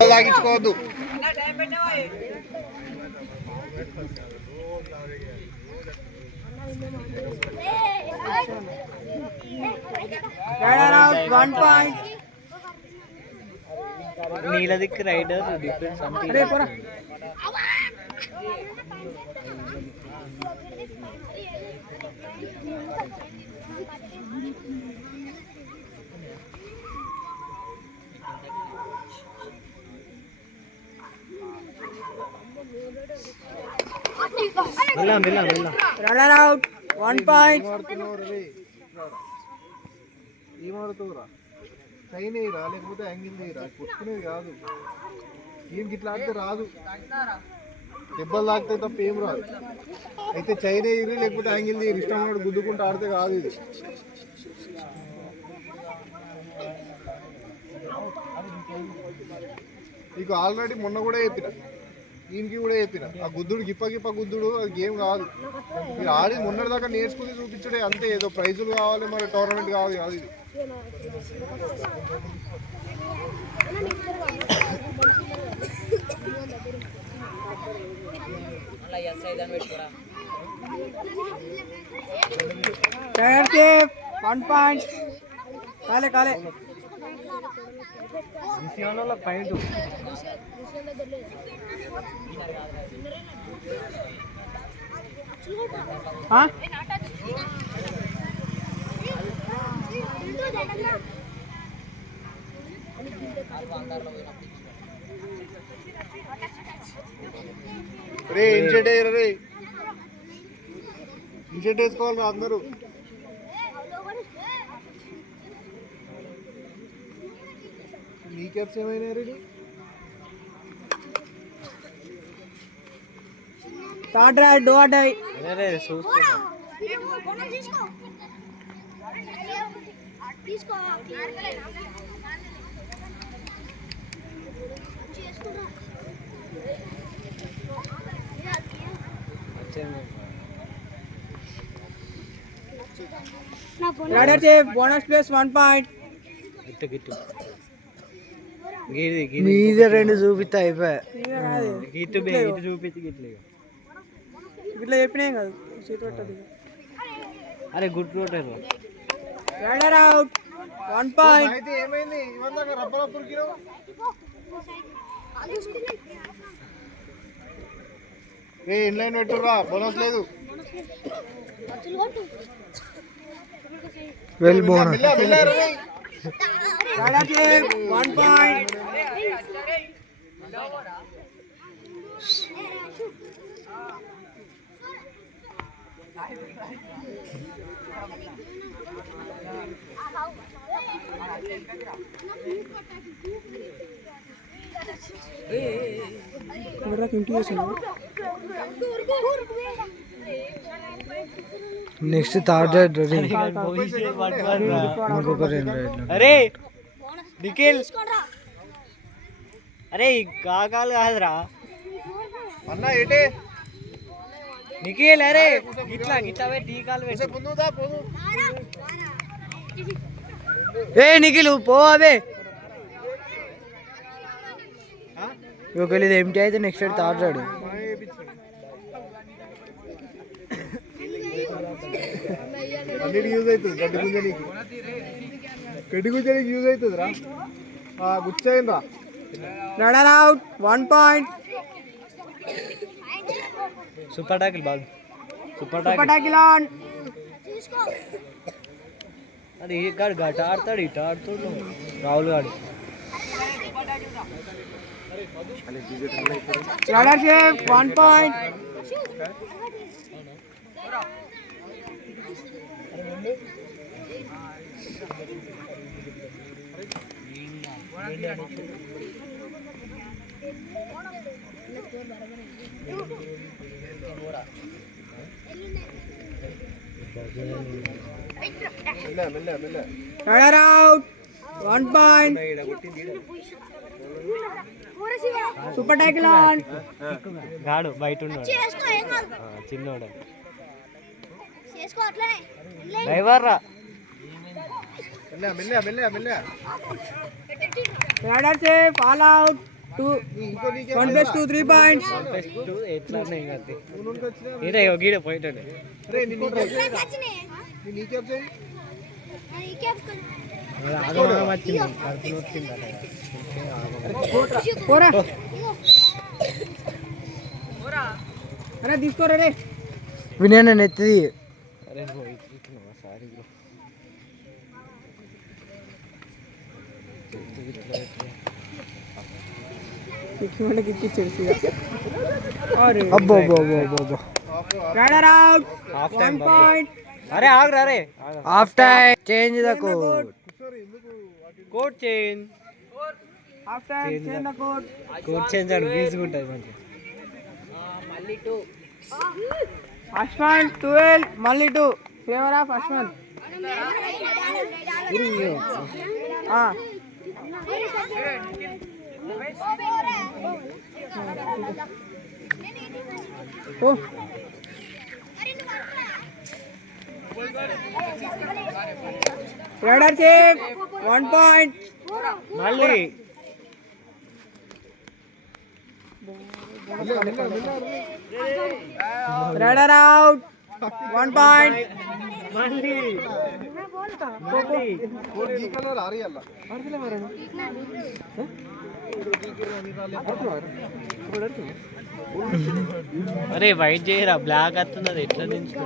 తాగించుకోవద్దు. నీలదిక్ rider difference అంటే runner out 1 point. ఏమాడుతావురా? Chain వేయరా లేకపోతే యాంగిల్ వేయరా? కొట్టుకునేది కాదు. ఏం గిట్లా ఆడితే రాదు, దెబ్బలు తాకితే తప్ప ఏం రాదు. అయితే చైన్ వేయరు లేకపోతే యాంగిల్ వేయరు, ఇష్టం ఉన్నాడు గుద్దుకుంటూ ఆడితే కాదు ఇది. నీకు ఆల్రెడీ మొన్న కూడా చెప్పిన, దీనికి కూడా చెప్పిన, ఆ గుద్దుడు గిప్ప గుద్దుడు అది గేమ్ కాదు. మీరు ఆడి మొన్నటి దాకా నేర్చుకుని చూపించుడే అంతే. ఏదో ప్రైజులు కావాలి మరి టోర్నమెంట్ కావాలి కాదు ఇది. పాయింట్ రే ఇన్షర్ట్ అయ్యారు, రే ఇన్షర్ట్ వేసుకోవాలి అందరూ. నీ క్యాప్స్ ఏమైనా ready? Third raid do or die. Raider safe, bonus plus 1 point. మీద రెండు చూపిస్తా అయిపోయా. చూపించి ఇట్లా చెప్పినాం కదా సీట్ పెట్టదు. అరే గుడ్ కొట్టారు. Raider out 1 point. అయితే ఏమైంది? ఇవందాక రబ్బరప్పుడుకిరావు. రే ఇన్లైన్ పెట్టురా, బోనస్ లేదు. Well bonus. Raider safe 1 point. Next third raid ఇంకొక 2 రైడ్లు. అరే నిఖిల్, అరే కాకాలు కాదురా అన్న ఏటే నిఖిల్. అరే గిట్లా గిట్లా టీ కాలు వేసి ముందుదా పోదు. ఏ నిఖిల్ పో. అవే ఒకవేళ ఇది ఎంటీ అయితే నెక్స్ట్ రైడ్ థర్డ్ రైడ్. అన్నిటికి యూజ్ అవుతుంది. గడ్డి గుంజనికి యూజ్ అవుతుంది రా. గుచ్చయిందా? Runner out 1 point. Super tackle ball. Super tackle on. అది ఈ గాడు గట ఆడతాడు, ఇటు ఆడుతాడు రాహుల్ గాడు. Raider safe 1 point. Run out. 1 point. Super tackle on. గాడు బయట ఉన్నాడు చిన్నోడు డ్రైవర్ రా మెల్ల మెల్ల మెల్ల మెల్ల రైడర్ సేఫ్ ఆల్ అవుట్ 2 ఇంకో నీకే 1 + 2 3 పాయింట్స్. ఎట్లా ఉన్నాయి ఇంకా అది. నువ్వు నుండి వచ్చినా ఈడ గీడ పోయిటాడు. రే నీకే చేయి ఆగమనం వచ్చింది, కడుపు నొచ్చింది అలా. పోరా అరే తీసుకోరా రే. వినయన నెత్తిది. అరే సారీ బ్రో. ఇచ్చిమంటే ఇచ్చేసి అరే అబ్బో అబ్బో అబ్బో అబ్బో. Raider out. Half time 1 point. అరే ఆగ్రా రే. Half time change the code. Code change. Half time change the code. Code change అని వీసుకుంటది మంచి. అశ్వన్ 12 మళ్ళీ 2 ఫేవర్ ఆఫ్ అశ్వన్. ఓ రైడర్ సేఫ్ 1 పాయింట్. మళ్ళీ రైడర్ అవుట్ 1 పాయింట్. మళ్ళీ కోడ్ ఈ కలర్ ఆ రియల్ అరే వైట్ చేయరా, బ్లాక్ వస్తున్నది ఎట్లా దించుకో.